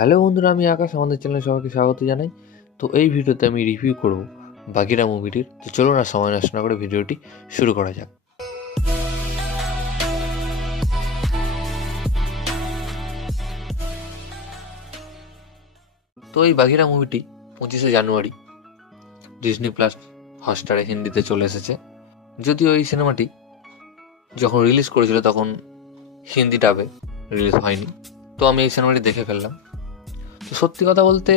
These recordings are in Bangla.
হ্যালো বন্ধুরা, আমি আকাশ। আমাদের চ্যানেলে সবাইকে স্বাগত জানাই। তো এই ভিডিওতে আমি রিভিউ করব বাঘিরা মুভিটির। তো চলুন আর সময় নষ্ট না করে ভিডিওটি শুরু করা যাক। তো এই বাঘিরা মুভিটি 25শে জানুয়ারি ডিজনি প্লাস হটস্টারে হিন্দিতে চলে এসেছে। যদিও এই সিনেমাটি যখন রিলিজ করেছিল তখন হিন্দি ডাবে রিলিজ হয়নি। তো আমি এই সিনেমাটি দেখে ফেললাম। তো সত্যি কথা বলতে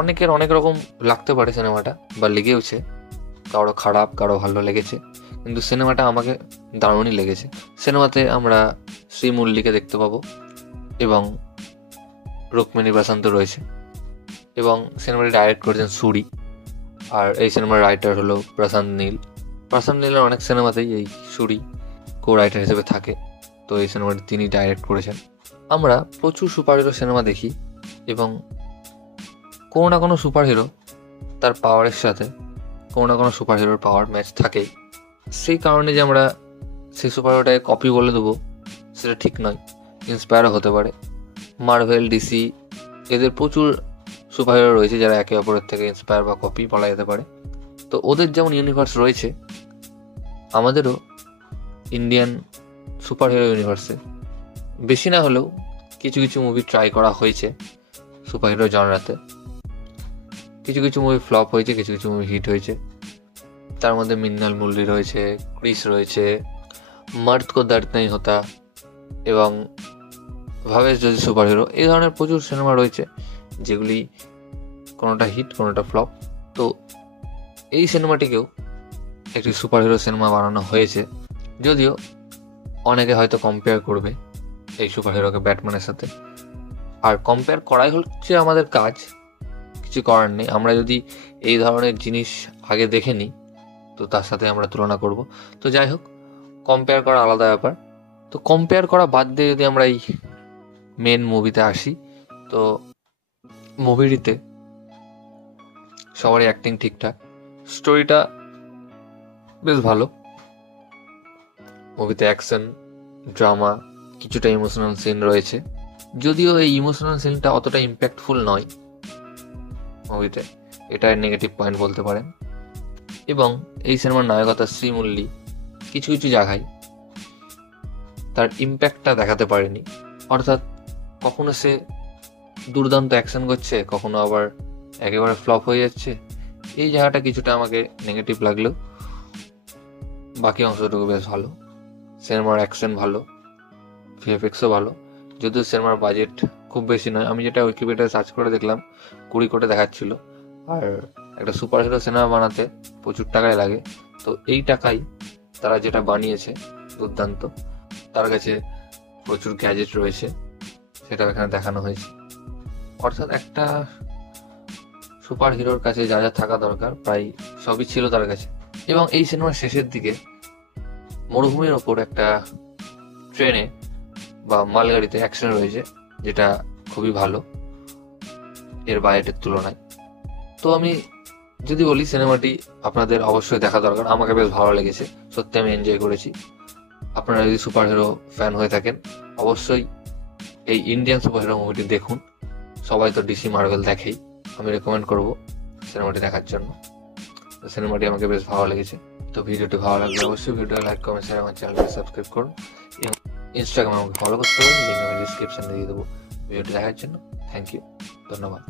অনেকের অনেক রকম লাগতে পারে সিনেমাটা, বা লেগেওছে, কারো খারাপ কারো ভালো লেগেছে, কিন্তু সিনেমাটা আমাকে দারুণই লেগেছে। সিনেমাতে আমরা শ্রীমুল্লিকে দেখতে পাবো এবং রুক্মিণী বাসন্ত রয়েছে, এবং সিনেমাটি ডাইরেক্ট করেছেন সুরি, আর এই সিনেমার রাইটার হলো প্রশান্ত নীল। প্রশান্ত নীলের অনেক সিনেমাতেই এই সুরি কো রাইটার হিসেবে থাকে, তো এই সিনেমাটি তিনি ডাইরেক্ট করেছেন। আমরা প্রচুর সুপারহিরো সিনেমা দেখি এবং কোনো না কোনো সুপারহিরো তার পাওয়ারের সাথে কোনো না কোনো সুপারহিরোর পাওয়ার ম্যাচ থাকেই। সেই কারণে যে আমরা সেই সুপারহিরোটাকে কপি বলে দেবো সেটা ঠিক নয়, ইন্সপায়ারও হতে পারে। মার্ভেল, ডিসি এদের প্রচুর সুপারহিরো রয়েছে যারা একে অপরের থেকে ইন্সপায়ার বা কপি বলা যেতে পারে। তো ওদের যেমন ইউনিভার্স রয়েছে, আমাদেরও ইন্ডিয়ান সুপারহিরো ইউনিভার্সে বেশি না হলেও কিছু কিছু মুভি ট্রাই করা হয়েছে সুপারহিরো জনরাতে। কিছু কিছু মুভি ফ্লপ হয়েছে, কিছু কিছু মুভি হিট হয়েছে। তার মধ্যে মিন্নাল মুরলি রয়েছে, ক্রিস রয়েছে, মর্দ কো দর্দ নেই হোতা এবং ভাবেশ যোশি সুপারহিরো, এই ধরনের প্রচুর সিনেমা রয়েছে যেগুলি কোনোটা হিট কোনোটা ফ্লপ। তো এই সিনেমাটিকেও একটি সুপারহিরো সিনেমা বানানো হয়েছে, যদিও অনেকে হয়তো কম্পেয়ার করবে এই সুপারহিরোকে ব্যাটম্যানের সাথে, আর কম্পেয়ার করাই হচ্ছে আমাদের কাজ, কিছু করার নেই। আমরা যদি এই ধরনের জিনিস আগে দেখে নিই তো তার সাথে আমরা তুলনা করব। তো যাই হোক, কম্পেয়ার করা আলাদা ব্যাপার। তো কম্পেয়ার করা বাদ দিয়ে যদি আমরা এই মেন মুভিতে আসি, তো মুভিটিতে সবারই অ্যাক্টিং ঠিকঠাক, স্টোরিটা বেশ ভালো। মুভিতে অ্যাকশন, ড্রামা, কিছুটা ইমোশনাল সিন রয়েছে, যদিও এই ইমোশনাল সিনটা অতটা ইম্প্যাক্টফুল নয় মুভিতে, এটা নেগেটিভ পয়েন্ট বলতে পারেন। এবং এই সিনেমার নায়কতা শ্রীমুল্লি কিছু কিছু জায়গায় তার ইম্প্যাক্টটা দেখাতে পারেনি, অর্থাৎ কখনো সে দুর্দান্ত অ্যাকশন করছে, কখনো আবার একেবারে ফ্লপ হয়ে যাচ্ছে। এই জায়গাটা কিছুটা আমাকে নেগেটিভ লাগলেও বাকি অংশটুকু বেশ ভালো। সিনেমার অ্যাকশন ভালো, ভিএফএক্সও ভালো, যদিও সিনেমার বাজেট খুব বেশি নয়। আমি যেটা উইকিপিডিয়ায় সার্চ করে দেখলাম 20 কোটি দেখাচ্ছিল, আর একটা সুপারহিরো সিনেমা বানাতে প্রচুর টাকাই লাগে। তো এই টাকাই তারা যেটা বানিয়েছে দুর্দান্ত, তার কাছে প্রচুর গ্যাজেট রয়েছে, সেটা এখানে দেখানো হয়েছে। অর্থাৎ একটা সুপার হিরোর কাছে যা যা থাকা দরকার প্রায় সবই ছিল তার কাছে। এবং এই সিনেমার শেষের দিকে মরুভূমির ওপর একটা ট্রেনে বা মালগাড়িতে অ্যাকশন রয়েছে, যেটা খুবই ভালো এর বাজেটের তুলনায়। তো আমি যদি বলি সিনেমাটি আপনাদের অবশ্যই দেখা দরকার, আমাকে বেশ ভালো লেগেছে, সত্যি আমি এনজয় করেছি। আপনারা যদি সুপারহিরো ফ্যান হয়ে থাকেন অবশ্যই এই ইন্ডিয়ান সুপারহিরো মুভিটি দেখুন। সবাই তো ডিসি মার্ভেল দেখেই, আমি রেকমেন্ড করব সিনেমাটি দেখার জন্য। তো সিনেমাটি আমাকে বেশ ভালো লেগেছে। তো ভিডিওটি ভালো লাগলে অবশ্যই ভিডিও লাইক, কমেন্ট, শেয়ার, আমার চ্যানেলটি সাবস্ক্রাইব করুন এবং ইনস্টাগ্রামে আমাকে ফলো করতে পারেন, লিঙ্ক আমি ডিসক্রিপশনে দিয়ে দেবো। ভিডিওটি দেখার জন্য থ্যাংক ইউ, ধন্যবাদ।